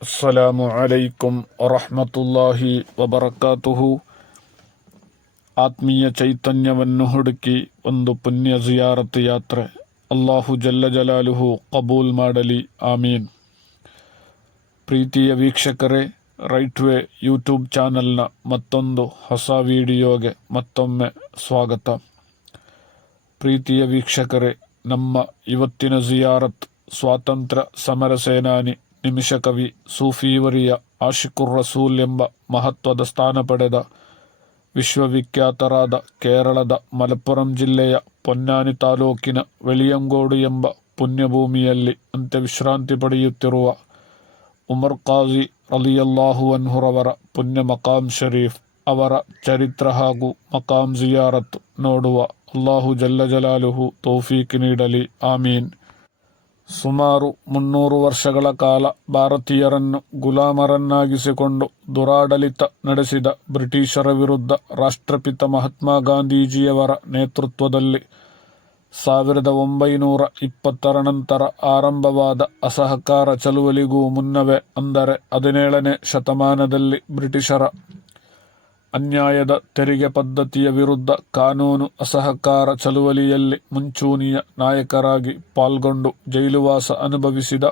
ಅಸ್ಸಲಾಮು ಅಲೈಕುಮ್ ವರಹಮತುಲ್ಲಾಹಿ ವಬರಕಾತುಹು ಆತ್ಮೀಯ ಚೈತನ್ಯವನ್ನು ಹುಡುಕಿ ಒಂದು ಪುಣ್ಯ ಜಿಯಾರತ್ ಯಾತ್ರೆ ಅಲ್ಲಾಹು ಜಲ್ಲ ಜಲಾಲುಹು ಕಬೂಲ್ ಮಾಡಲಿ ಆಮೀನ್ ಪ್ರೀತಿಯ ವೀಕ್ಷಕರೇ ರೈಟ್ ವೇ ಯೂಟ್ಯೂಬ್ ಚಾನಲ್ನ ಮತ್ತೊಂದು ಹೊಸ ವಿಡಿಯೋಗೆ ಮತ್ತೊಮ್ಮೆ ಸ್ವಾಗತ ಪ್ರೀತಿಯ ವೀಕ್ಷಕರೇ ನಮ್ಮ ಇವತ್ತಿನ ಜಿಯಾರತ್ ಸ್ವಾತಂತ್ರ್ಯ ಸಮರ ಸೇನಾನಿ ನಿಮಿಷ ಕವಿ ಸೂಫಿವರಿಯ ಆಶಿಕುರ್ ರಸೂಲ್ ಎಂಬ ಮಹತ್ವದ ಸ್ಥಾನ ಪಡೆದ ವಿಶ್ವವಿಖ್ಯಾತರಾದ ಕೇರಳದ ಮಲಪ್ಪುರಂ ಜಿಲ್ಲೆಯ ಪೊನ್ನಾನಿ ತಾಲೂಕಿನ ವೆಳಿಯಂಗೋಡು ಎಂಬ ಪುಣ್ಯಭೂಮಿಯಲ್ಲಿ ಅಂತ್ಯವಿಶ್ರಾಂತಿ ಪಡೆಯುತ್ತಿರುವ ಉಮರ್ ಖಾಜಿ ಅಲಿಯಲ್ಲಾಹುವನ್ಹುರವರ ಪುಣ್ಯ ಮಕಾಮ್ ಶರೀಫ್ ಅವರ ಚರಿತ್ರ ಹಾಗೂ ಮಕಾಮ್ ಜಿಯಾರತ್ ನೋಡುವ ಅಲ್ಲಾಹು ಜಲ್ಲ ಜಲಾಲುಹು ತೌಫೀಕ್ ನೀಡಲಿ ಆಮೀನ್ ಸುಮಾರು ಮುನ್ನೂರು ವರ್ಷಗಳ ಕಾಲ ಭಾರತೀಯರನ್ನು ಗುಲಾಮರನ್ನಾಗಿಸಿಕೊಂಡು ದುರಾಡಳಿತ ನಡೆಸಿದ ಬ್ರಿಟಿಷರ ವಿರುದ್ಧ ರಾಷ್ಟ್ರಪಿತ ಮಹಾತ್ಮ ಗಾಂಧೀಜಿಯವರ ನೇತೃತ್ವದಲ್ಲಿ ಸಾವಿರದ ಒಂಬೈನೂರ ಇಪ್ಪತ್ತರ ನಂತರ ಆರಂಭವಾದ ಅಸಹಕಾರ ಚಳುವಳಿಗೂ ಮುನ್ನವೇ ಅಂದರೆ ಹದಿನೇಳನೇ ಶತಮಾನದಲ್ಲಿ ಬ್ರಿಟಿಷರ ಅನ್ಯಾಯದ ತೆರಿಗೆ ಪದ್ಧತಿಯ ವಿರುದ್ಧ ಕಾನೂನು ಅಸಹಕಾರ ಚಳುವಳಿಯಲ್ಲಿ ಮುಂಚೂಣಿಯ ನಾಯಕರಾಗಿ ಪಾಲ್ಗೊಂಡು ಜೈಲುವಾಸ ಅನುಭವಿಸಿದ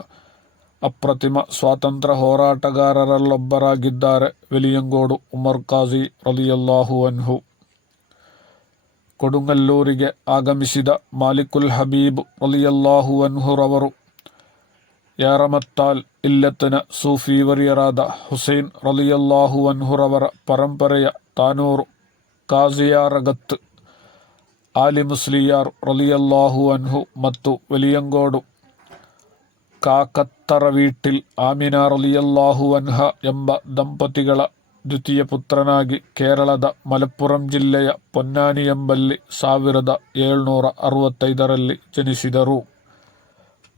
ಅಪ್ರತಿಮ ಸ್ವಾತಂತ್ರ್ಯ ಹೋರಾಟಗಾರರಲ್ಲೊಬ್ಬರಾಗಿದ್ದಾರೆ ವೆಲಿಯಂಗೋಡು ಉಮರ್ ಖಾಜಿ ರಲಿಯಲ್ಲಾಹು ಅನ್ಹು. ಕೊಡುಗಲ್ಲೂರಿಗೆ ಆಗಮಿಸಿದ ಮಾಲಿಕುಲ್ ಹಬೀಬ್ ರಲಿಯಲ್ಲಾಹು ಅನ್ಹುರವರು ಯಾರಮತ್ತಾಲ್ ಇಲ್ಲತ್ತಿನ ಸೂಫಿವರಿಯರಾದ ಹುಸೇನ್ ರಲಿಯಲ್ಲಾಹು ಅನ್ಹುರವರ ಪರಂಪರೆಯ ತಾನೂರು ಕಾಜಿಯಾರಗತ್ ಆಲಿ ಮುಸ್ಲಿಯಾರ್ ರಲಿಯಲ್ಲಾಹು ಅನ್ಹು ಮತ್ತು ವೆಲಿಯಂಗೋಡು ಕಾಕತ್ತರವೀಟಿಲ್ ಆಮಿನಾ ರಲಿಯಲ್ಲಾಹು ಎಂಬ ದಂಪತಿಗಳ ದ್ವಿತೀಯ ಪುತ್ರನಾಗಿ ಕೇರಳದ ಮಲಪ್ಪುರಂ ಜಿಲ್ಲೆಯ ಪೊನ್ನಾನಿ ಎಂಬಲ್ಲಿ ಸಾವಿರದ ಏಳ್ನೂರ ಅರವತ್ತೈದರಲ್ಲಿ ಜನಿಸಿದರು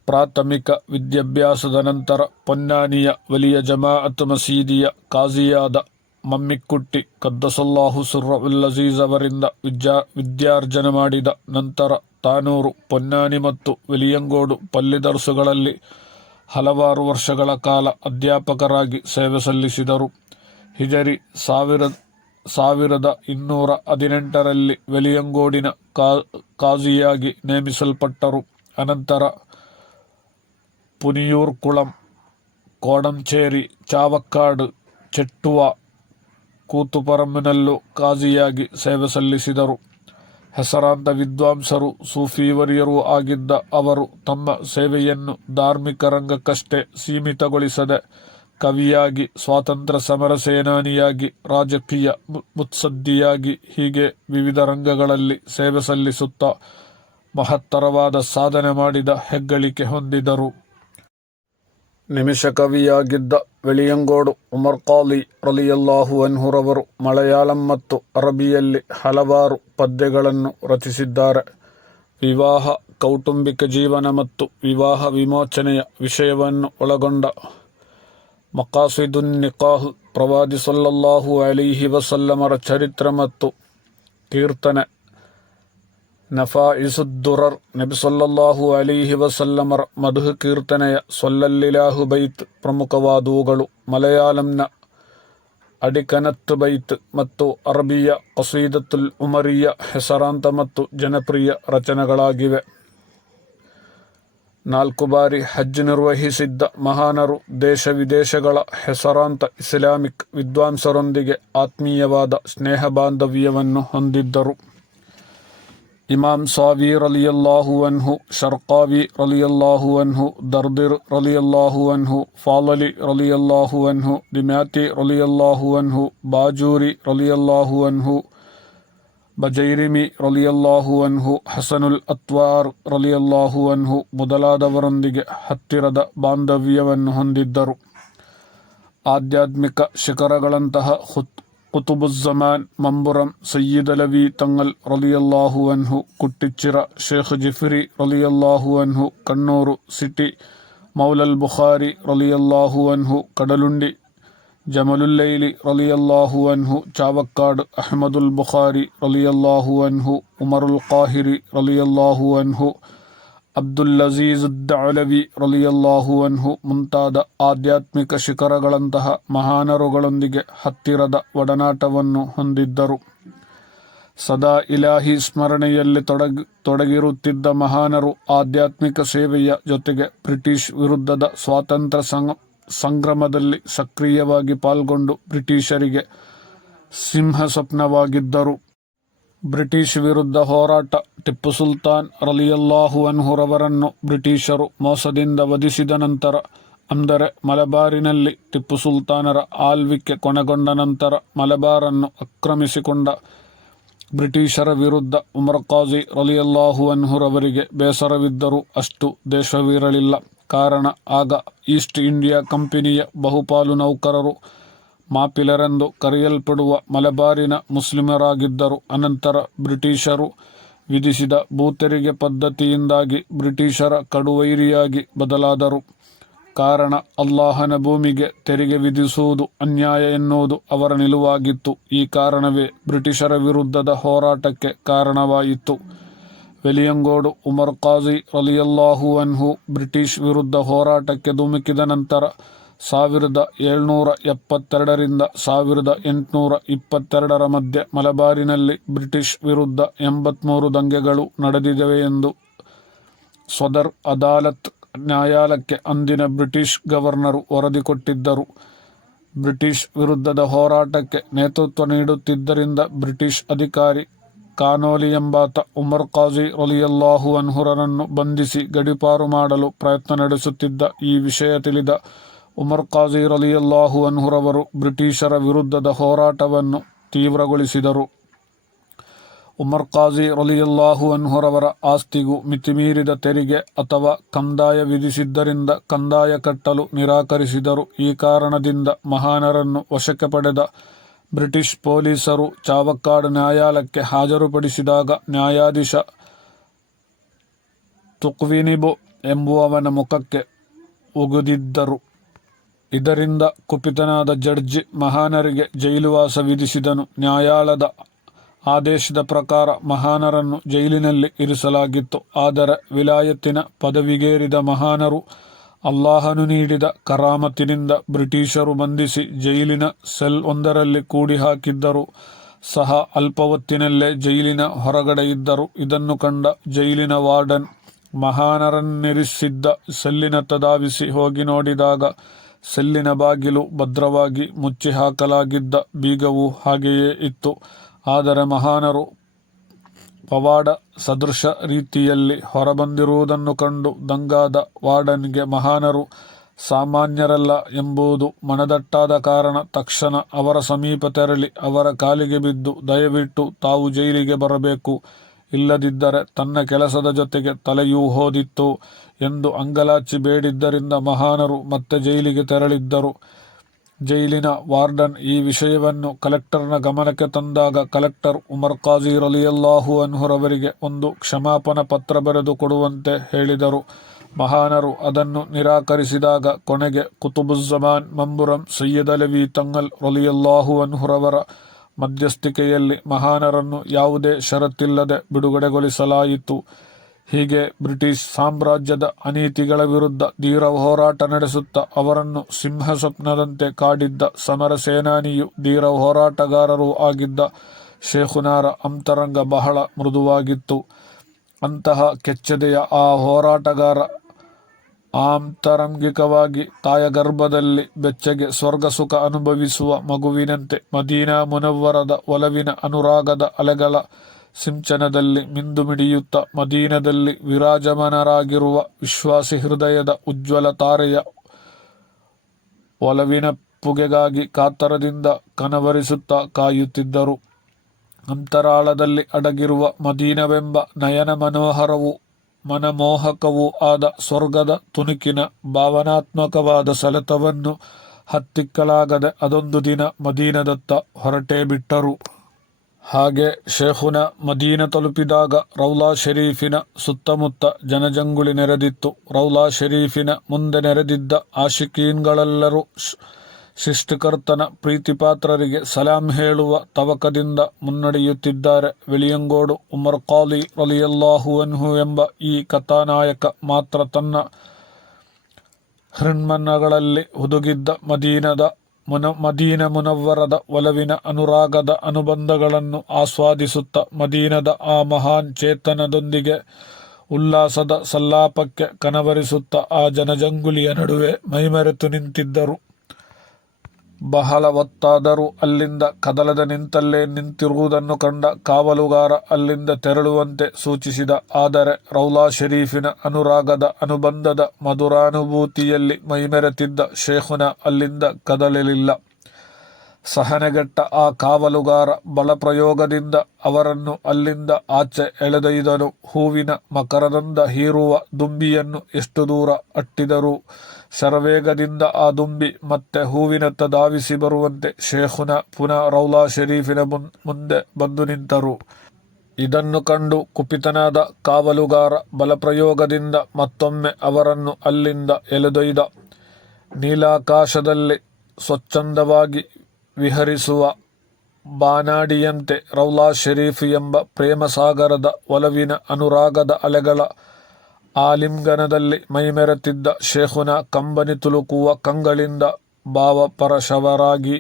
ಪ್ರಾಥಮಿಕ ವಿದ್ಯಾಭ್ಯಾಸದ ನಂತರ ಪೊನ್ನಾನಿಯ ವಲಿಯ ಜಮಾಅತ್ ಮಸೀದಿಯ ಕಾಜಿಯಾದ ಮಮ್ಮಿಕ್ಕುಟ್ಟಿ ಕದ್ದಸಲ್ಲಾಹು ಸುರ್ರವುಲ್ಲಜೀಜ್ ಅವರಿಂದ ವಿದ್ಯಾ ವಿದ್ಯಾರ್ಜನೆ ಮಾಡಿದ ನಂತರ ತಾನೂರು, ಪೊನ್ನಾನಿ ಮತ್ತು ವೆಲಿಯಂಗೋಡು ಪಲ್ಲಿದರ್ಸುಗಳಲ್ಲಿ ಹಲವಾರು ವರ್ಷಗಳ ಕಾಲ ಅಧ್ಯಾಪಕರಾಗಿ ಸೇವೆ ಸಲ್ಲಿಸಿದರು. ಹಿಜರಿ ಸಾವಿರ, ಸಾವಿರದ ಇನ್ನೂರ ಹದಿನೆಂಟರಲ್ಲಿ ವೆಲಿಯಂಗೋಡಿನ ಕಾ, ಕಾಜಿಯಾಗಿ ನೇಮಿಸಲ್ಪಟ್ಟರು. ಅನಂತರ ಪುನಿಯೂರ್ಕುಳಂ ಕೋಡಂಚೇರಿ, ಚಾವಕ್ಕಾಡು, ಚೆಟ್ಟುವ, ಕೂತುಪರಮ್ಮಿನಲ್ಲೂ ಕಾಜಿಯಾಗಿ ಸೇವೆ ಸಲ್ಲಿಸಿದರು. ಹೆಸರಾಂತ ವಿದ್ವಾಂಸರು ಸೂಫಿವರಿಯರೂ ಆಗಿದ್ದ ಅವರು ತಮ್ಮ ಸೇವೆಯನ್ನು ಧಾರ್ಮಿಕ ರಂಗಕ್ಕಷ್ಟೇ ಸೀಮಿತಗೊಳಿಸದೆ ಕವಿಯಾಗಿ, ಸ್ವಾತಂತ್ರ್ಯ ಸಮರ ಸೇನಾನಿಯಾಗಿ, ರಾಜಕೀಯ ಮುತ್ಸದ್ದಿಯಾಗಿ ಹೀಗೆ ವಿವಿಧ ರಂಗಗಳಲ್ಲಿ ಸೇವೆ ಸಲ್ಲಿಸುತ್ತಾ ಮಹತ್ತರವಾದ ಸಾಧನೆ ಮಾಡಿದ ಹೆಗ್ಗಳಿಕೆ ಹೊಂದಿದರು. ನಿಮಿಷ ಕವಿಯಾಗಿದ್ದ ವೆಳಿಯಂಗೋಡು ಉಮರ್ ಖಾಲಿ ರಲಿಯಲ್ಲಾಹು ಅನ್ಹುರವರು ಮಲಯಾಳಂ ಮತ್ತು ಅರಬಿಯಲ್ಲಿ ಹಲವಾರು ಪದ್ಯಗಳನ್ನು ರಚಿಸಿದ್ದಾರೆ. ವಿವಾಹ, ಕೌಟುಂಬಿಕ ಜೀವನ ಮತ್ತು ವಿವಾಹ ವಿಮೋಚನೆಯ ವಿಷಯವನ್ನು ಒಳಗೊಂಡ ಮಕಾಸಿದುನ್ ನಿಕಾಹ್, ಪ್ರವಾದಿ ಸಲ್ಲಲ್ಲಾಹು ಅಲಿಹಿ ವಸಲ್ಲಮರ ಚರಿತ್ರೆ ಮತ್ತು ಕೀರ್ತನೆ ನಫಾಯಿಸುದ್ದುರರ್ ನಬಿ ಸೊಲ್ಲಲ್ಲಾಹು ಅಲಿಹಿ ವಸಲ್ಲಮರ ಮಧು ಕೀರ್ತನೆಯ ಸೊಲ್ಲಲ್ಲಿಲಾಹು ಬೈತ್ ಪ್ರಮುಖವಾದವುಗಳು ಮಲಯಾಳಂನ ಅಡಿಕನತ್ ಬೈತ್ ಮತ್ತು ಅರಬಿಯ ಕಸೀದತುಲ್ ಉಮರಿಯ ಹೆಸರಾಂತ ಮತ್ತು ಜನಪ್ರಿಯ ರಚನೆಗಳಾಗಿವೆ ನಾಲ್ಕು ಬಾರಿ ಹಜ್ ನಿರ್ವಹಿಸಿದ್ದ ಮಹಾನರು ದೇಶ ವಿದೇಶಗಳ ಹೆಸರಾಂತ ಇಸ್ಲಾಮಿಕ್ ವಿದ್ವಾಂಸರೊಂದಿಗೆ ಆತ್ಮೀಯವಾದ ಸ್ನೇಹ ಬಾಂಧವ್ಯವನ್ನು ಹೊಂದಿದ್ದರು ಇಮಾಮ್ ಸಾವಿ ರಲಿಯಲ್ಲಾಹು ಅನ್ಹು ಶರ್ಕಾವಿ ರಲಿಯಲ್ಲಾಹು ಅನ್ಹು ದರ್ದಿರ್ ರಲಿಯಲ್ಲಾಹು ಅನ್ಹು ಫಾಲಲಿ ರಲಿಯಲ್ಲಾಹು ಅನ್ಹು ದಿಮ್ಯಾತಿ ರಲಿಯಲ್ಲಾಹು ಅನ್ಹು ಬಾಜೂರಿ ರಲಿಯಲ್ಲಾಹು ಅನ್ಹು ಬಜೈರಿಮಿ ರಲಿಯಲ್ಲಾಹು ಅನ್ಹು ಹಸನುಲ್ ಅತ್ವಾರ್ ರಲಿಯಲ್ಲಾಹು ಅನ್ಹು ಮೊದಲಾದವರೊಂದಿಗೆ ಹತ್ತಿರದ ಬಾಂಧವ್ಯವನ್ನು ಹೊಂದಿದ್ದರು ಆಧ್ಯಾತ್ಮಿಕ ಶಿಖರಗಳಂತಹ ಹುತ್ ಕುತುಬುಜ್ಜಮಾನ್ ಮಂಬುರಂ ಸಯ್ಯಿದಲವಿ ತಂಗಲ್ ರಲಿಯಲ್ಲಾಹು ಅನ್ಹು ಕುಟ್ಟಿಚ್ಚಿರ ಶೇಖ್ ಜಿಫ್ರಿ ರಲಿಯಲ್ಲಾಹು ಅನ್ಹು ಕಣ್ಣೂರು ಸಿಟಿ ಮೌಲಲ್ ಬುಖಾರಿ ರಲಿಯಲ್ಲಾಹು ಅನ್ಹು ಕಡಲುಂಡಿ ಜಮಲುಲ್ಲೈಲಿ ರಲಿಯಲ್ಲಾಹು ಅನ್ಹು ಚಾವಕ್ಕಾಡ್ ಅಹಮದುಲ್ ಬುಖಾರಿ ರಲಿಯಲ್ಲಾಹು ಅನ್ಹು ಉಮರುಲ್ ಕಾಹಿರಿ ರಲಿಯಲ್ಲಾಹು ಅನ್ಹು ಅಬ್ದುಲ್ ಅಜೀಜ್ ದಳವಿ ರಲಿಯಲ್ಲಾಹು ಅನ್ಹು ಮುಂತಾದ ಆಧ್ಯಾತ್ಮಿಕ ಶಿಖರಗಳಂತಹ ಮಹಾನರುಗಳೊಂದಿಗೆ ಹತ್ತಿರದ ಒಡನಾಟವನ್ನು ಹೊಂದಿದ್ದರು. ಸದಾ ಇಲಾಹಿ ಸ್ಮರಣೆಯಲ್ಲಿ ತೊಡಗಿ, ತೊಡಗಿರುತ್ತಿದ್ದ ಮಹಾನರು ಆಧ್ಯಾತ್ಮಿಕ ಸೇವೆಯ ಜೊತೆಗೆ ಬ್ರಿಟಿಷ್ ವಿರುದ್ಧದ ಸ್ವಾತಂತ್ರ್ಯ ಸಂಗ, ಸಂಗ್ರಮದಲ್ಲಿ ಸಕ್ರಿಯವಾಗಿ ಪಾಲ್ಗೊಂಡು ಬ್ರಿಟಿಷರಿಗೆ ಸಿಂಹ ಸ್ವಪ್ನವಾಗಿದ್ದರು ಬ್ರಿಟಿಷ್ ವಿರುದ್ಧ ಹೋರಾಟ. ಟಿಪ್ಪು ಸುಲ್ತಾನ್ ರಲಿಯಲ್ಲಾಹು ಅನ್ಹುರವರನ್ನು ಬ್ರಿಟಿಷರು ಮೋಸದಿಂದ ವಧಿಸಿದ ನಂತರ, ಅಂದರೆ ಮಲಬಾರಿನಲ್ಲಿ ಟಿಪ್ಪು ಸುಲ್ತಾನರ ಆಳ್ವಿಕೆ ಕೊನೆಗೊಂಡ ನಂತರ ಮಲಬಾರನ್ನು ಆಕ್ರಮಿಸಿಕೊಂಡ ಬ್ರಿಟಿಷರ ವಿರುದ್ಧ ಉಮರ್ ಖಾಜಿ ರಲಿಯಲ್ಲಾಹು ಅನ್ಹುರವರಿಗೆ ಬೇಸರವಿದ್ದರೂ ಅಷ್ಟು ದೇಶವಿರಲಿಲ್ಲ. ಕಾರಣ, ಆಗ ಈಸ್ಟ್ ಇಂಡಿಯಾ ಕಂಪನಿಯ ಬಹುಪಾಲು ನೌಕರರು ಮಾಪಿಲರೆಂದು ಕರೆಯಲ್ಪಡುವ ಮಲಬಾರಿನ ಮುಸ್ಲಿಮರಾಗಿದ್ದರು. ಅನಂತರ ಬ್ರಿಟಿಷರು ವಿಧಿಸಿದ ಭೂತೆರಿಗೆ ಪದ್ಧತಿಯಿಂದಾಗಿ ಬ್ರಿಟಿಷರ ಕಡುವೈರಿಯಾಗಿ ಬದಲಾದರು. ಕಾರಣ, ಅಲ್ಲಾಹನ ಭೂಮಿಗೆ ತೆರಿಗೆ ವಿಧಿಸುವುದು ಅನ್ಯಾಯ ಎನ್ನುವುದು ಅವರ ನಿಲುವಾಗಿತ್ತು. ಈ ಕಾರಣವೇ ಬ್ರಿಟಿಷರ ವಿರುದ್ಧದ ಹೋರಾಟಕ್ಕೆ ಕಾರಣವಾಯಿತು. ವೆಲಿಯಂಗೋಡು ಉಮರ್ ಖಾಜಿ ರಲಿಯಲ್ಲಾಹು ಅನ್ಹು ಬ್ರಿಟಿಷ್ ವಿರುದ್ಧ ಹೋರಾಟಕ್ಕೆ ಧುಮುಕಿದ ನಂತರ ಸಾವಿರದ ಏಳ್ನೂರ ಎಪ್ಪತ್ತೆರಡರಿಂದ ಸಾವಿರದ ಎಂಟುನೂರ ಇಪ್ಪತ್ತೆರಡರ ಮಧ್ಯೆ ಮಲಬಾರಿನಲ್ಲಿ ಬ್ರಿಟಿಷ್ ವಿರುದ್ಧ ಎಂಬತ್ಮೂರು ದಂಗೆಗಳು ನಡೆದಿವೆ ಎಂದು ಸದರ್ ಅದಾಲತ್ ನ್ಯಾಯಾಲಯಕ್ಕೆ ಅಂದಿನ ಬ್ರಿಟಿಷ್ ಗವರ್ನರು ವರದಿ ಕೊಟ್ಟಿದ್ದರು. ಬ್ರಿಟಿಷ್ ವಿರುದ್ಧದ ಹೋರಾಟಕ್ಕೆ ನೇತೃತ್ವ ನೀಡುತ್ತಿದ್ದರಿಂದ ಬ್ರಿಟಿಷ್ ಅಧಿಕಾರಿ ಕಾನೋಲಿ ಎಂಬಾತ ಉಮರ್ ಖಾಜಿ ರಲಿಯಲ್ಲಾಹು ಅನ್ಹುರನನ್ನು ಬಂಧಿಸಿ ಗಡಿಪಾರು ಮಾಡಲು ಪ್ರಯತ್ನ ನಡೆಸುತ್ತಿದ್ದ ಈ ವಿಷಯ ತಿಳಿದ ಉಮರ್ ಖಾಜಿ ರಲಿಯಲ್ಲಾಹು ಅನ್ಹುರವರು ಬ್ರಿಟಿಷರ ವಿರುದ್ಧದ ಹೋರಾಟವನ್ನು ತೀವ್ರಗೊಳಿಸಿದರು. ಉಮರ್ ಖಾಜಿ ರಲಿಯಲ್ಲಾಹು ಅನ್ಹುರವರ ಆಸ್ತಿಗೂ ಮಿತಿಮೀರಿದ ತೆರಿಗೆ ಅಥವಾ ಕಂದಾಯ ವಿಧಿಸಿದ್ದರಿಂದ ಕಂದಾಯ ಕಟ್ಟಲು ನಿರಾಕರಿಸಿದರು. ಈ ಕಾರಣದಿಂದ ಮಹಾನರನ್ನು ವಶಕ್ಕೆ ಪಡೆದ ಬ್ರಿಟಿಷ್ ಪೊಲೀಸರು ಚಾವಕ್ಕಾಡ್ ನ್ಯಾಯಾಲಯಕ್ಕೆ ಹಾಜರುಪಡಿಸಿದಾಗ ನ್ಯಾಯಾಧೀಶ ತುಕ್ವಿನಿಬು ಎಂಬುವವನ ಮುಖಕ್ಕೆ ಉಗಿದಿದ್ದರು. ಇದರಿಂದ ಕುಪಿತನಾದ ಜಡ್ಜ್ ಮಹಾನರಿಗೆ ಜೈಲುವಾಸ ವಿಧಿಸಿದನು. ನ್ಯಾಯಾಲಯದ ಆದೇಶದ ಪ್ರಕಾರ ಮಹಾನರನ್ನು ಜೈಲಿನಲ್ಲಿ ಇರಿಸಲಾಗಿತ್ತು. ಆದರೆ ವಿಲಾಯತ್ತಿನ ಪದವಿಗೇರಿದ ಮಹಾನರು ಅಲ್ಲಾಹನು ನೀಡಿದ ಕರಾಮತಿನಿಂದ ಬ್ರಿಟಿಷರು ಬಂಧಿಸಿ ಜೈಲಿನ ಸೆಲ್ ಒಂದರಲ್ಲಿ ಕೂಡಿ ಹಾಕಿದ್ದರು ಸಹ ಅಲ್ಪ ಹೊತ್ತಿನಲ್ಲೇ ಜೈಲಿನ ಹೊರಗಡೆ ಇದ್ದರು. ಇದನ್ನು ಕಂಡ ಜೈಲಿನ ವಾರ್ಡನ್ ಮಹಾನರನ್ನಿರಿಸಿದ್ದ ಸೆಲ್ಲಿನತ್ತ ತದಾವಿಸಿ ಹೋಗಿ ನೋಡಿದಾಗ ಸೆಲ್ಲಿನ ಬಾಗಿಲು ಭದ್ರವಾಗಿ ಮುಚ್ಚಿ ಹಾಕಲಾಗಿದ್ದ ಬೀಗವು ಹಾಗೆಯೇ ಇತ್ತು. ಆದರೆ ಮಹಾನರು ಪವಾಡ ಸದೃಶ ರೀತಿಯಲ್ಲಿ ಹೊರಬಂದಿರುವುದನ್ನು ಕಂಡು ದಂಗಾದ ವಾರ್ಡನ್ಗೆ ಮಹಾನರು ಸಾಮಾನ್ಯರಲ್ಲ ಎಂಬುದು ಮನದಟ್ಟಾದ ಕಾರಣ ತಕ್ಷಣ ಅವರ ಸಮೀಪ ತೆರಳಿ ಅವರ ಕಾಲಿಗೆ ಬಿದ್ದು ದಯವಿಟ್ಟು ತಾವು ಜೈಲಿಗೆ ಬರಬೇಕು. ಇಲ್ಲದಿದ್ದರೆ ತನ್ನ ಕೆಲಸದ ಜೊತೆಗೆ ತಲೆಯೂ ಹೋದಿತ್ತು ಎಂದು ಅಂಗಲಾಚಿ ಬೇಡಿದ್ದರಿಂದ ಮಹಾನರು ಮತ್ತೆ ಜೈಲಿಗೆ ತೆರಳಿದ್ದರು. ಜೈಲಿನ ವಾರ್ಡನ್ ಈ ವಿಷಯವನ್ನು ಕಲೆಕ್ಟರ್ನ ಗಮನಕ್ಕೆ ತಂದಾಗ ಕಲೆಕ್ಟರ್ ಉಮರ್ ಖಾಜಿ ರಲಿಯಲ್ಲಾಹು ಅನ್ಹುರವರಿಗೆ ಒಂದು ಕ್ಷಮಾಪನ ಪತ್ರ ಬರೆದು ಕೊಡುವಂತೆ ಹೇಳಿದರು. ಮಹಾನರು ಅದನ್ನು ನಿರಾಕರಿಸಿದಾಗ ಕೊನೆಗೆ ಕುತುಬುಜ್ಜಮಾನ್ ಮಂಬುರಂ ಸೈಯದ್ ಅಲವಿ ತಂಗಲ್ ರಲಿಯಲ್ಲಾಹು ಅನ್ಹುರವರ ಮಧ್ಯಸ್ಥಿಕೆಯಲ್ಲಿ ಮಹಾನರನ್ನು ಯಾವುದೇ ಷರತ್ತಿಲ್ಲದೆ ಬಿಡುಗಡೆಗೊಳಿಸಲಾಯಿತು. ಹೀಗೆ ಬ್ರಿಟಿಷ್ ಸಾಮ್ರಾಜ್ಯದ ಅನೀತಿಗಳ ವಿರುದ್ಧ ಧೀರ ಹೋರಾಟ ನಡೆಸುತ್ತಾ ಅವರನ್ನು ಸಿಂಹ ಸ್ವಪ್ನದಂತೆ ಕಾಡಿದ್ದ ಸಮರ ಸೇನಾನಿಯು ಧೀರ ಹೋರಾಟಗಾರರೂ ಆಗಿದ್ದ ಶೇಖುನಾರ ಅಂತರಂಗ ಬಹಳ ಮೃದುವಾಗಿತ್ತು. ಅಂತಹ ಕೆಚ್ಚದೆಯ ಆ ಹೋರಾಟಗಾರ ಆಂತರಂಗಿಕವಾಗಿ ತಾಯಗರ್ಭದಲ್ಲಿ ಬೆಚ್ಚಗೆ ಸ್ವರ್ಗ ಸುಖ ಅನುಭವಿಸುವ ಮಗುವಿನಂತೆ ಮದೀನಾ ಮುನವ್ವರದ ಒಲವಿನ ಅನುರಾಗದ ಅಲೆಗಳ ಸಿಂಚನದಲ್ಲಿ ಮಿಂದು ಮಿಡಿಯುತ್ತ ಮದೀನದಲ್ಲಿ ವಿರಾಜಮಾನರಾಗಿರುವ ವಿಶ್ವಾಸಿ ಹೃದಯದ ಉಜ್ವಲ ತಾರೆಯ ಒಲವಿನ ಪುಗೆಗಾಗಿ ಕಾತರದಿಂದ ಕನವರಿಸುತ್ತಾ ಕಾಯುತ್ತಿದ್ದರು. ಅಂತರಾಳದಲ್ಲಿ ಅಡಗಿರುವ ಮದೀನವೆಂಬ ನಯನ ಮನೋಹರವೂ ಮನಮೋಹಕವೂ ಆದ ಸ್ವರ್ಗದ ತುಣುಕಿನ ಭಾವನಾತ್ಮಕವಾದ ಸೆಳೆತವನ್ನು ಹತ್ತಿಕ್ಕಲಾಗದೆ ಅದೊಂದು ದಿನ ಮದೀನದತ್ತ ಹೊರಟೇ ಬಿಟ್ಟರು. ಹಾಗೆ ಶೇಖುನ ಮದೀನ ತಲುಪಿದಾಗ ರೌಲಾ ಶರೀಫಿನ ಸುತ್ತಮುತ್ತ ಜನಜಂಗುಳಿ ನೆರೆದಿತ್ತು. ರೌಲಾ ಶರೀಫಿನ ಮುಂದೆ ನೆರೆದಿದ್ದ ಆಶಿಕೀನ್ಗಳೆಲ್ಲರೂ ಶಿಷ್ಟಕರ್ತನ ಪ್ರೀತಿಪಾತ್ರರಿಗೆ ಸಲಾಂ ಹೇಳುವ ತವಕದಿಂದ ಮುನ್ನಡೆಯುತ್ತಿದ್ದಾರೆ. ವೆಳಿಯಂಗೋಡು ಉಮರ್ ಖಾಲಿ ರಲಿಯಲ್ಲಾಹುವನ್ಹು ಎಂಬ ಈ ಕಥಾನಾಯಕ ಮಾತ್ರ ತನ್ನ ಹೃಣ್ಮನ್ನಗಳಲ್ಲಿ ಹುದುಗಿದ್ದ ಮದೀನದ ಮುನ, ಮದೀನ ಮುನವ್ವರದ ಒಲವಿನ ಅನುರಾಗದ ಅನುಬಂಧಗಳನ್ನು ಆಸ್ವಾದಿಸುತ್ತ ಮದೀನದ ಆ ಮಹಾನ್ ಚೇತನದೊಂದಿಗೆ ಉಲ್ಲಾಸದ ಸಲ್ಲಾಪಕ್ಕೆ ಕನವರಿಸುತ್ತ ಆ ಜನಜಂಗುಲಿಯ ನಡುವೆ ಮೈಮರೆತು ನಿಂತಿದ್ದರು. ಬಹಳ ಹೊತ್ತಾದರೂ ಅಲ್ಲಿಂದ ಕದಲದ ನಿಂತಲ್ಲೇ ನಿಂತಿರುವುದನ್ನು ಕಂಡ ಕಾವಲುಗಾರ ಅಲ್ಲಿಂದ ತೆರಳುವಂತೆ ಸೂಚಿಸಿದ, ಆದರೆ ರೌಲಾ ಶರೀಫಿನ ಅನುರಾಗದ ಅನುಬಂಧದ ಮಧುರಾನುಭೂತಿಯಲ್ಲಿ ಮೈಮೆರೆತಿದ್ದ ಶೇಖುನ ಅಲ್ಲಿಂದ ಕದಲಲಿಲ್ಲ. ಸಹನೆಗೆಟ್ಟ ಆ ಕಾವಲುಗಾರ ಬಲಪ್ರಯೋಗದಿಂದ ಅವರನ್ನು ಅಲ್ಲಿಂದ ಆಚೆ ಎಳೆದೊಯ್ದನು. ಹೂವಿನ ಮಕರದಂದ ಹೀರುವ ದುಂಬಿಯನ್ನು ಎಷ್ಟು ದೂರ ಅಟ್ಟಿದರೂ ಶರವೇಗದಿಂದ ಆ ದುಂಬಿ ಮತ್ತೆ ಹೂವಿನತ್ತ ಧಾವಿಸಿ ಬರುವಂತೆ ಶೇಖುನ ಪುನಃ ರೌಲಾ ಶರೀಫಿನ ಮುಂದೆ ಬಂದು ನಿಂತರು. ಇದನ್ನು ಕಂಡು ಕುಪಿತನಾದ ಕಾವಲುಗಾರ ಬಲಪ್ರಯೋಗದಿಂದ ಮತ್ತೊಮ್ಮೆ ಅವರನ್ನು ಅಲ್ಲಿಂದ ಎಳೆದೊಯ್ದ. ನೀಲಾಕಾಶದಲ್ಲಿ ಸ್ವಚ್ಛಂದವಾಗಿ ವಿಹರಿಸುವ ಬಾನಾಡಿಯಂತೆ ರೌಲಾ ಶರೀಫ್ ಎಂಬ ಪ್ರೇಮಸಾಗರದ ಒಲವಿನ ಅನುರಾಗದ ಅಲೆಗಳ ಆಲಿಂಗನದಲ್ಲಿ ಮೈಮೆರೆತಿದ್ದ ಶೇಖುನ ಕಂಬನಿ ತುಳುಕುವ ಕಂಗಳಿಂದ ಭಾವಪರಶವರಾಗಿ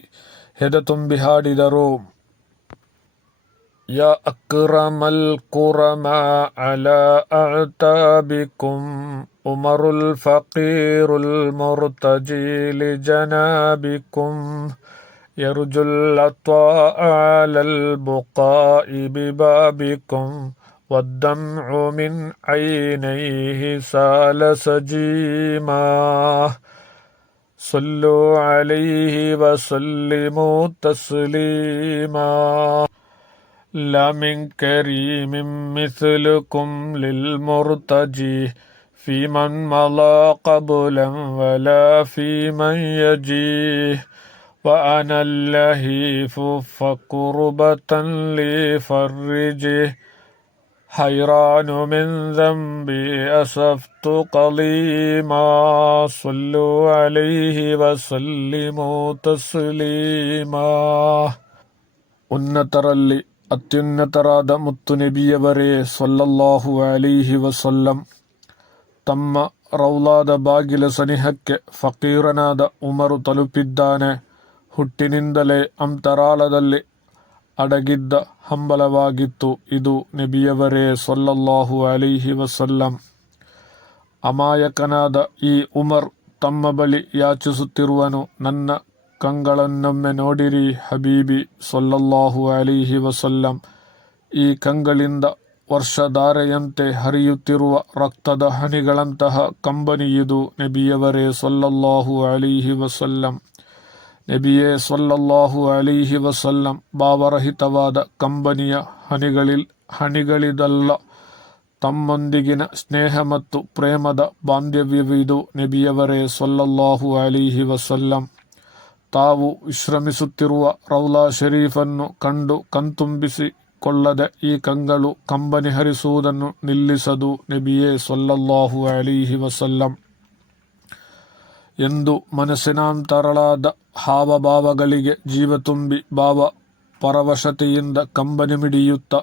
ಹೆದೆತುಂಬಿ ಹಾಡಿದರು يا أكرم الكرماء على أعتابكم عمر الفقير المرتجي لجنابكم يرجو العطاء على البقاء ببابكم والدمع من عينيه سال سجيما صلوا عليه وسلموا تسليما لا من كريم مثلكم للمرتجي في من مضى قبلا ولا في من يجيه وأنا اللهيف فقربة لي فرجه حيران من ذنبي أسفت قليما صلوا عليه وسلموا تسليما ಉನ್ನತರಲ್ಲಿ ಅತ್ಯುನ್ನತರಾದ ಮುತ್ತು ನಬಿಯವರೇ ಸೊಲ್ಲಲ್ಲಾಹು ಅಲಿಹಿ ವಸಲ್ಲಂ ತಮ್ಮ ರೌಲಾದ ಬಾಗಿಲ ಸನಿಹಕ್ಕೆ ಫಕೀರನಾದ ಉಮರು ತಲುಪಿದ್ದಾನೆ ಹುಟ್ಟಿನಿಂದಲೇ ಅಂತರಾಳದಲ್ಲಿ ಅಡಗಿದ್ದ ಹಂಬಲವಾಗಿತ್ತು ಇದು ನಬಿಯವರೇ ಸೊಲ್ಲಲ್ಲಾಹು ಅಲಿಹಿ ವಸಲ್ಲಂ. ಅಮಾಯಕನಾದ ಈ ಉಮರ್ ತಮ್ಮ ಬಳಿ ಯಾಚಿಸುತ್ತಿರುವನು, ನನ್ನ ಕಂಗಳನ್ನೊಮ್ಮೆ ನೋಡಿರಿ ಹಬೀಬಿ ಸೊಲ್ಲಲ್ಲಾಹು ಅಲಿಹಿ ವಸಲ್ಲಂ. ಈ ಕಂಗಳಿಂದ ವರ್ಷಧಾರೆಯಂತೆ ಹರಿಯುತ್ತಿರುವ ರಕ್ತದ ಹನಿಗಳಂತಹ ಕಂಬನಿಯಿದು ನಬಿಯವರೇ ಸೊಲ್ಲಲ್ಲಾಹು ಅಲಿಹಿ ವಸಲ್ಲಂ. ನಬಿಯೇ ಸೊಲ್ಲಲ್ಲಾಹು ಅಲಿಹಿ ವಸಲ್ಲಂ, ಭಾವರಹಿತವಾದ ಕಂಬನಿಯ ಹನಿಗಳಿಲ್ ಹಣಿಗಳಿದಲ್ಲ ತಮ್ಮೊಂದಿಗಿನ ಸ್ನೇಹ ಮತ್ತು ಪ್ರೇಮದ ಬಾಂಧವ್ಯವಿದು ನಬಿಯವರೇ ಸೊಲ್ಲಲ್ಲಾಹು ಅಲಿಹಿ ವಸಲ್ಲಂ. ತಾವು ವಿಶ್ರಮಿಸುತ್ತಿರುವ ರೌಲಾ ಶರೀಫನ್ನು ಕಂಡು ಕಣ್ತುಂಬಿಸಿಕೊಳ್ಳದೆ ಈ ಕಂಗಳು ಕಂಬನಿ ಹರಿಸುವುದನ್ನು ನಿಲ್ಲಿಸದು ನಬಿಯೇ ಸೊಲ್ಲಲ್ಲಾಹು ಅಲಿಹಿ ವಸಲ್ಲಂ. ಎಂದು ಮನಸ್ಸಿನಾಂತರಳಾದ ಹಾವಭಾವಗಳಿಗೆ ಜೀವ ತುಂಬಿ ಭಾವ ಪರವಶತೆಯಿಂದ ಕಂಬನಿ ಮಿಡಿಯುತ್ತ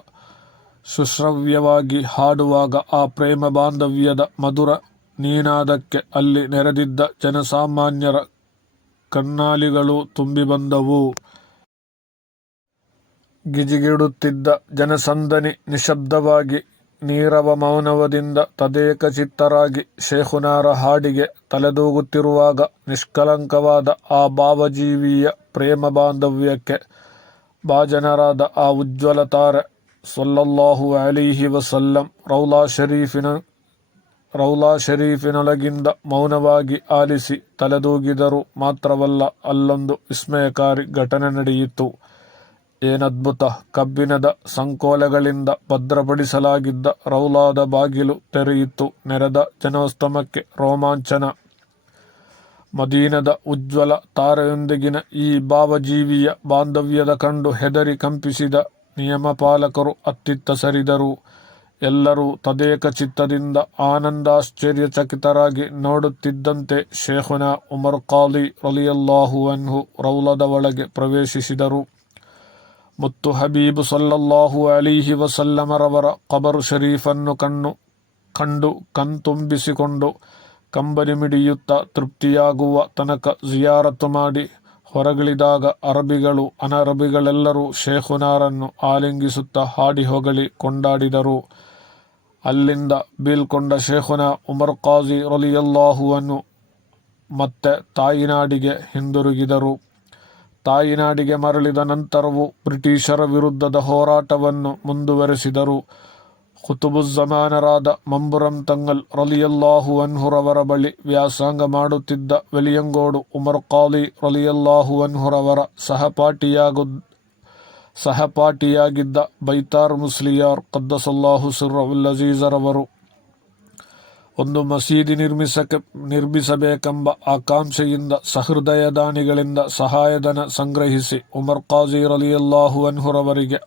ಸುಶ್ರವ್ಯವಾಗಿ ಹಾಡುವಾಗ ಆ ಪ್ರೇಮ ಬಾಂಧವ್ಯದ ಮಧುರ ನೀನಾದಕ್ಕೆ ಅಲ್ಲಿ ನೆರೆದಿದ್ದ ಜನಸಾಮಾನ್ಯರ ಕಣ್ಣಾಲಿಗಳು ತುಂಬಿ ಬಂದವು. ಗಿಜಿಗಿಡುತ್ತಿದ್ದ ಜನಸಂದನಿ ನಿಶಬ್ದವಾಗಿ ನೀರವ ಮೌನವದಿಂದ ತದೇಕ ಚಿತ್ತರಾಗಿ ಶೇಖುನಾರ ಹಾಡಿಗೆ ತಲೆದೂಗುತ್ತಿರುವಾಗ ನಿಷ್ಕಲಂಕವಾದ ಆ ಭಾವಜೀವಿಯ ಪ್ರೇಮ ಬಾಂಧವ್ಯಕ್ಕೆ ಭಾಜನರಾದ ಆ ಉಜ್ವಲ ತಾರೆ ಸೊಲ್ಲಲ್ಲಾಹು ಅಲಿಹಿ ವಸಲ್ಲಂ ರೌಲಾ ಶರೀಫಿನ, ರೌಲಾ ಶರೀಫಿನೊಳಗಿಂದ ಮೌನವಾಗಿ ಆಲಿಸಿ ತಲೆದೂಗಿದರು ಮಾತ್ರವಲ್ಲ ಅಲ್ಲೊಂದು ವಿಸ್ಮಯಕಾರಿ ಘಟನೆ ನಡೆಯಿತು. ಏನದ್ಭುತ ಕಬ್ಬಿಣದ ಸಂಕೋಲೆಗಳಿಂದ ಭದ್ರಪಡಿಸಲಾಗಿದ್ದ ರೌಲಾದ ಬಾಗಿಲು ತೆರೆಯಿತು ನೆರೆದ ಜನೋಸ್ತಮಕ್ಕೆ ರೋಮಾಂಚನ. ಮದೀನದ ಉಜ್ವಲ ತಾರೆಯೊಂದಿಗಿನ ಈ ಭಾವಜೀವಿಯ ಬಾಂಧವ್ಯದ ಕಂಡು ಹೆದರಿ ಕಂಪಿಸಿದ ನಿಯಮಪಾಲಕರು ಅತ್ತಿತ್ತ ಸರಿದರು. ಎಲ್ಲರೂ ತದೇಕ ಚಿತ್ತದಿಂದ ಆನಂದಾಶ್ಚರ್ಯಚಕಿತರಾಗಿ ನೋಡುತ್ತಿದ್ದಂತೆ ಶೇಖುನ ಉಮರ್ ಖಾಲಿ ರಲಿಯಲ್ಲಾಹು ಅನ್ಹು ರೌಲದ ಒಳಗೆ ಪ್ರವೇಶಿಸಿದರು. ಮುತ್ತು ಹಬೀಬ್ ಸಲ್ಲಲ್ಲಾಹು ಅಲೀಹಿ ವಸಲ್ಲಮರವರ ಕಬರು ಶರೀಫನ್ನು ಕಣ್ಣು ಕಂಡು ಕಣ್ತುಂಬಿಸಿಕೊಂಡು ಕಂಬನಿ ಮಿಡಿಯುತ್ತಾ ತೃಪ್ತಿಯಾಗುವ ತನಕ ಜಿಯಾರತ್ತು ಮಾಡಿ ಹೊರಗಿಳಿದಾಗ ಅರಬಿಗಳು ಅನರಬಿಗಳೆಲ್ಲರೂ ಶೇಖುನಾರನ್ನು ಆಲಿಂಗಿಸುತ್ತಾ ಹಾಡಿ ಹೊಗಳಿ ಕೊಂಡಾಡಿದರು. ಅಲ್ಲಿಂದ ಬೀಳ್ಕೊಂಡ ಶೇಖುನ ಉಮರ್ ಖಾಜಿ ರಲಿಯಲ್ಲಾಹುವನ್ನು ಮತ್ತೆ ತಾಯಿನಾಡಿಗೆ ಹಿಂದಿರುಗಿದರು. ತಾಯಿನಾಡಿಗೆ ಮರಳಿದ ನಂತರವೂ ಬ್ರಿಟಿಷರ ವಿರುದ್ಧದ ಹೋರಾಟವನ್ನು ಮುಂದುವರೆಸಿದರು. ಕುತುಬುಜ್ಜಮಾನರಾದ ಮಂಬುರಂ ತಂಗಲ್ ರಲಿಯಲ್ಲಾಹು ಅನ್ಹುರವರ ಬಳಿ ವ್ಯಾಸಂಗ ಮಾಡುತ್ತಿದ್ದ ವೆಲಿಯಂಗೋಡು ಉಮರ್ ಖಾಲಿ ರಲಿಯಲ್ಲಾಹು ಅನ್ಹುರವರ ಸಹಪಾಠಿಯಾಗು, ಸಹಪಾಠಿಯಾಗಿದ್ದ ಬೈತಾರ್ ಮುಸ್ಲಿಯಾರ್ ಕದ್ದಸಲ್ಲಾಹು ಸುರ್ರವುಲ್ ಒಂದು ಮಸೀದಿ ನಿರ್ಮಿಸಕ್ಕೆ ನಿರ್ಮಿಸಬೇಕೆಂಬ ಆಕಾಂಕ್ಷೆಯಿಂದ ಸಹೃದಯದಾನಿಗಳಿಂದ ಸಹಾಯಧನ ಸಂಗ್ರಹಿಸಿ ಉಮರ್ ಖಾಜಿ ರಲಿಯಲ್ಲಾಹು ಅನ್ಹುರವರಿಗೆ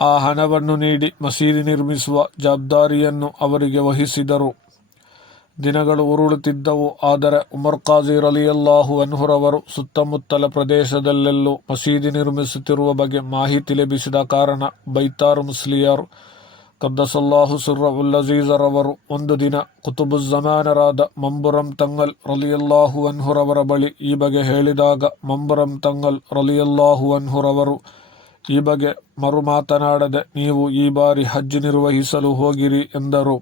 ಆ ಹಣವನ್ನು ನೀಡಿ ಮಸೀದಿ ನಿರ್ಮಿಸುವ ಜವಾಬ್ದಾರಿಯನ್ನು ಅವರಿಗೆ ವಹಿಸಿದರು. ದಿನಗಳು ಉರುಳುತ್ತಿದ್ದವು, ಆದರೆ ಉಮರ್ ಖಾಜಿ ರಲಿಯಲ್ಲಾಹು ಅನ್ಹುರವರು ಸುತ್ತಮುತ್ತಲ ಪ್ರದೇಶದಲ್ಲೆಲ್ಲೂ ಮಸೀದಿ ನಿರ್ಮಿಸುತ್ತಿರುವ ಬಗ್ಗೆ ಮಾಹಿತಿ ಲಭಿಸಿದ ಕಾರಣ ಬೈತಾರ್ ಮುಸ್ಲಿಯರ್ ಕದ್ದಸಲ್ಲಾಹು ಸುರ್ರವುಲ್ಲಜೀಜರವರು ಒಂದು ದಿನ ಕುತುಬುಜ್ಜಮಾನರಾದ ಮಂಬುರಂ ತಂಗಲ್ ರಲಿಯಲ್ಲಾಹು ಅನ್ಹುರವರ ಬಳಿ ಈ ಬಗ್ಗೆ ಹೇಳಿದಾಗ ಮಂಬುರಂ ತಂಗಲ್ ರಲಿಯಲ್ಲಾಹು ಅನ್ಹುರವರು ಈ ಬಗ್ಗೆ ಮರು ಮಾತನಾಡದೆ ನೀವು ಈ ಬಾರಿ ಹಜ್ ನಿರ್ವಹಿಸಲು ಹೋಗಿರಿ ಎಂದರು.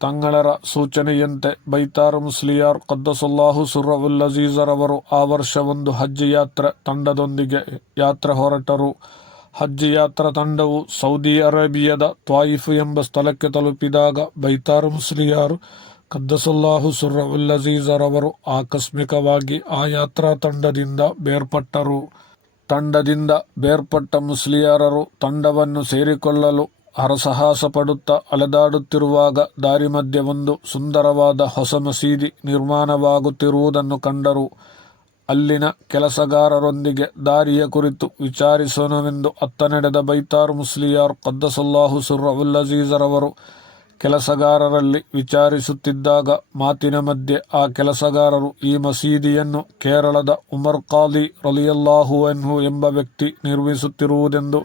ತಂಗಳರ ಸೂಚನೆಯಂತೆ ಬೈತಾರ್ ಮುಸ್ಲಿಯಾರ್ ಕದ್ದಸುಲ್ಲಾಹು ಸುರ್ರವುಲ್ಲಜೀಜರವರು ಆ ವರ್ಷ ಒಂದು ಹಜ್ ಯಾತ್ರೆ ತಂಡದೊಂದಿಗೆ ಯಾತ್ರೆ ಹೊರಟರು. ಹಜ್ ಯಾತ್ರಾ ತಂಡವು ಸೌದಿ ಅರೇಬಿಯಾದ ತ್ವಾಯಿಫ್ ಎಂಬ ಸ್ಥಳಕ್ಕೆ ತಲುಪಿದಾಗ ಬೈತಾರ್ ಮುಸ್ಲಿಯಾರು ಕದ್ದಸುಲ್ಲಾಹು ಸುರ್ರವುಲ್ಲಜೀಜರವರು ಆಕಸ್ಮಿಕವಾಗಿ ಆ ಯಾತ್ರಾ ತಂಡದಿಂದ ಬೇರ್ಪಟ್ಟರು. ತಂಡದಿಂದ ಬೇರ್ಪಟ್ಟ ಮುಸ್ಲಿಯಾರರು ತಂಡವನ್ನು ಸೇರಿಕೊಳ್ಳಲು ಹರಸಾಹಸ ಪಡುತ್ತಾ ಅಲೆದಾಡುತ್ತಿರುವಾಗ ದಾರಿ ಮಧ್ಯೆ ಒಂದು ಸುಂದರವಾದ ಹೊಸ ಮಸೀದಿ ನಿರ್ಮಾಣವಾಗುತ್ತಿರುವುದನ್ನು ಕಂಡರು. ಅಲ್ಲಿನ ಕೆಲಸಗಾರರೊಂದಿಗೆ ದಾರಿಯ ಕುರಿತು ವಿಚಾರಿಸೋಣವೆಂದು ಅತ್ತ ನಡೆದ ಬೈತಾರ್ ಮುಸ್ಲಿಯಾರ್ ಕದ್ದಸಲ್ಲಾಹು ಸುರ್ರವುಲ್ಲಜೀಜರವರು ಕೆಲಸಗಾರರಲ್ಲಿ ವಿಚಾರಿಸುತ್ತಿದ್ದಾಗ ಮಾತಿನ ಮಧ್ಯೆ ಆ ಕೆಲಸಗಾರರು ಈ ಮಸೀದಿಯನ್ನು ಕೇರಳದ ಉಮರ್ ಖಾಲಿ ರಲಿಯಲ್ಲಾಹು ಅನ್ಹು ಎಂಬ ವ್ಯಕ್ತಿ ನಿರ್ಮಿಸುತ್ತಿರುವುದೆಂದು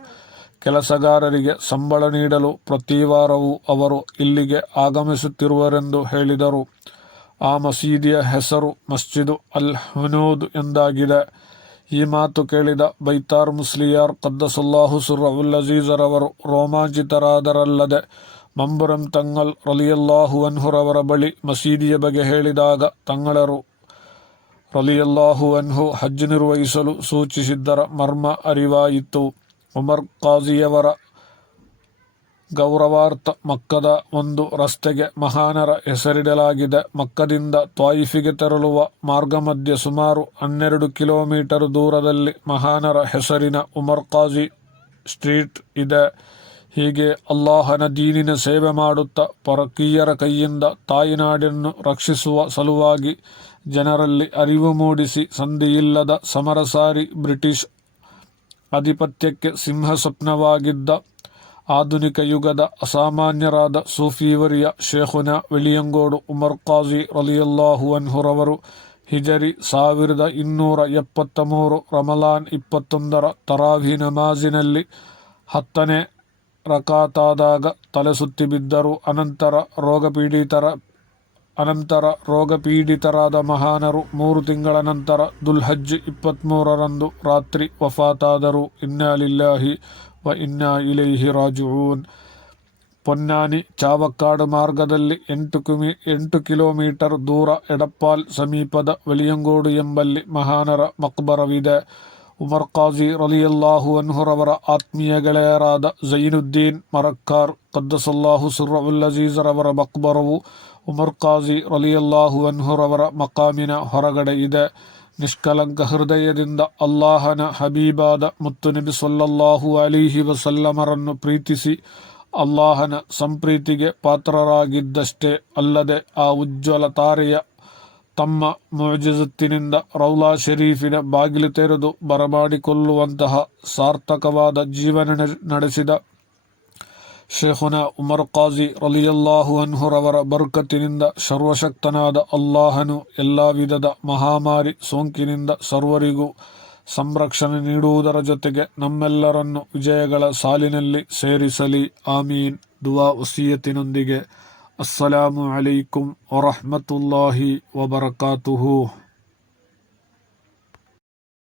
ಕೆಲಸಗಾರರಿಗೆ ಸಂಬಳ ನೀಡಲು ಪ್ರತಿ ವಾರವೂ ಅವರು ಇಲ್ಲಿಗೆ ಆಗಮಿಸುತ್ತಿರುವರೆಂದು ಹೇಳಿದರು. ಆ ಮಸೀದಿಯ ಹೆಸರು ಮಸ್ಜಿದು ಅಲ್ ಹುನೂದ್ ಎಂದಾಗಿದೆ. ಈ ಮಾತು ಕೇಳಿದ ಬೈತಾರ್ ಮುಸ್ಲಿಯಾರ್ ಕದ್ದಸುಲ್ಲಾಹು ಸುರ್ರವುಲ್ಲಜೀಜರವರು ರೋಮಾಂಚಿತರಾದರಲ್ಲದೆ ಮಂಬುರಂ ತಂಗಲ್ ರಲಿಯಲ್ಲಾಹು ಅನ್ಹುರವರ ಬಳಿ ಮಸೀದಿಯ ಬಗ್ಗೆ ಹೇಳಿದಾಗ ತಂಗಳರು ರಲಿಯಲ್ಲಾಹು ಅನ್ಹು ಹಜ್ ನಿರ್ವಹಿಸಲು ಸೂಚಿಸಿದ್ದರ ಮರ್ಮ ಅರಿವಾಯಿತು. ಉಮರ್ ಕಾಜಿಯವರ ಗೌರವಾರ್ಥ ಮಕ್ಕದ ಒಂದು ರಸ್ತೆಗೆ ಮಹಾನರ ಹೆಸರಿಡಲಾಗಿದೆ. ಮಕ್ಕದಿಂದ ತ್ವಾಯಿಫಿಗೆ ತೆರಳುವ ಮಾರ್ಗ ಮಧ್ಯೆ ಸುಮಾರು ಹನ್ನೆರಡು ಕಿಲೋಮೀಟರ್ ದೂರದಲ್ಲಿ ಮಹಾನರ ಹೆಸರಿನ ಉಮರ್ ಖಾಜಿ ಸ್ಟ್ರೀಟ್ ಇದೆ. ಹೀಗೆ ಅಲ್ಲಾಹನ ದೀನಿನ ಸೇವೆ ಮಾಡುತ್ತಾ ಪರಕೀಯರ ಕೈಯಿಂದ ತಾಯಿನಾಡನ್ನು ರಕ್ಷಿಸುವ ಸಲುವಾಗಿ ಜನರಲ್ಲಿ ಅರಿವು ಮೂಡಿಸಿ ಸಂಧಿಯಿಲ್ಲದ ಸಮರಸಾರಿ ಬ್ರಿಟಿಷ್ ಆಧಿಪತ್ಯಕ್ಕೆ ಸಿಂಹ ಸ್ವಪ್ನವಾಗಿದ್ದ ಆಧುನಿಕ ಯುಗದ ಅಸಾಮಾನ್ಯರಾದ ಸೂಫಿವರಿಯ ಶೇಖುನ ವಿಲಿಯಂಗೋಡು ಉಮರ್ ಖಾಜಿ ರಲಿಯಲ್ಲಾಹುವನ್ಹುರವರು ಹಿಜರಿ ಸಾವಿರದ ಇನ್ನೂರ ಎಪ್ಪತ್ತ ಮೂರು ರಮಲಾನ್ ಇಪ್ಪತ್ತೊಂದರ ತರಾವಿ ನಮಾಜಿನಲ್ಲಿ ಹತ್ತನೇ ರಕಾತಾದಾಗ ತಲೆ ಸುತ್ತಿ ಬಿದ್ದರು. ಅನಂತರ ರೋಗಪೀಡಿತರ, ಅನಂತರ ರೋಗಪೀಡಿತರಾದ ಮಹಾನರು ಮೂರು ತಿಂಗಳ ನಂತರ ದುಲ್ಹಜ್ ಇಪ್ಪತ್ತ್ಮೂರರಂದು ರಾತ್ರಿ ವಫಾತಾದರು. ಇನ್ನಾಲಿಲ್ಲಾಹಿ ಇಲೈಹಿ ರಾಜುವೂನ್ ಪೊನ್ನಾನಿ ಚಾವಕ್ಕಾಡು ಮಾರ್ಗದಲ್ಲಿ ಎಂಟು ಕಿಮಿ ಎಂಟು ಕಿಲೋಮೀಟರ್ ದೂರ ಎಡಪ್ಪಾಲ್ ಸಮೀಪದ ವೆಲಿಯಂಗೋಡು ಎಂಬಲ್ಲಿ ಮಹಾನರ ಮಕ್ಬರವಿದೆ ಉಮರ್ ಖಾಜಿ ರಲಿಯಲ್ಲಾಹು ಅನ್ಹುರವರ ಆತ್ಮೀಯ ಗೆಳೆಯರಾದ ಜೈನುದ್ದೀನ್ ಮರಕ್ಕಾರ್ ಕದ್ದಸಲ್ಲಾಹು ಸುರ್ರವುಲ್ಲಜೀಜರವರ ಮಕ್ಬರವು ಉಮರ್ ಖಾಜಿ ರಲಿಯಲ್ಲಾಹು ಅನ್ಹುರವರ ಮಕಾಮಿನ ಹೊರಗಡೆ ಇದೆ ನಿಷ್ಕಲಂಕ ಹೃದಯದಿಂದ ಅಲ್ಲಾಹನ ಹಬೀಬಾದ ಮುತ್ತು ನಬಿ ಸೊಲ್ಲಲ್ಲಾಹು ಅಲಿಹಿ ವಸಲ್ಲಮರನ್ನು ಪ್ರೀತಿಸಿ ಅಲ್ಲಾಹನ ಸಂಪ್ರೀತಿಗೆ ಪಾತ್ರರಾಗಿದ್ದಷ್ಟೇ ಅಲ್ಲದೆ ಆ ಉಜ್ವಲ ತಾರೆಯ ತಮ್ಮ ಮುಜಜತ್ತಿನಿಂದ ರೌಲಾ ಶರೀಫಿನ ಬಾಗಿಲು ತೆರೆದು ಬರಮಾಡಿಕೊಳ್ಳುವಂತಹ ಸಾರ್ಥಕವಾದ ಜೀವನ ನಡೆಸಿದ ಶೇಖುನ ಉಮರ್ ಕಾಜಿ ರಲಿಯಲ್ಲಾಹು ಅನ್ಹುರವರ ಬರ್ಕತ್ತಿನಿಂದ ಸರ್ವಶಕ್ತನಾದ ಅಲ್ಲಾಹನು ಎಲ್ಲ ವಿಧದ ಮಹಾಮಾರಿ ಸೋಂಕಿನಿಂದ ಸರ್ವರಿಗೂ ಸಂರಕ್ಷಣೆ ನೀಡುವುದರ ಜೊತೆಗೆ ನಮ್ಮೆಲ್ಲರನ್ನು ವಿಜಯಗಳ ಸಾಲಿನಲ್ಲಿ ಸೇರಿಸಲಿ. ಆಮೀನ್. ದುವಾ ವಸೀಯತಿನೊಂದಿಗೆ ಅಸ್ಸಲಾಮು ಅಲೈಕುಂ ವರಹಮತುಲ್ಲಾಹಿ ವಬರಕಾತುಹು.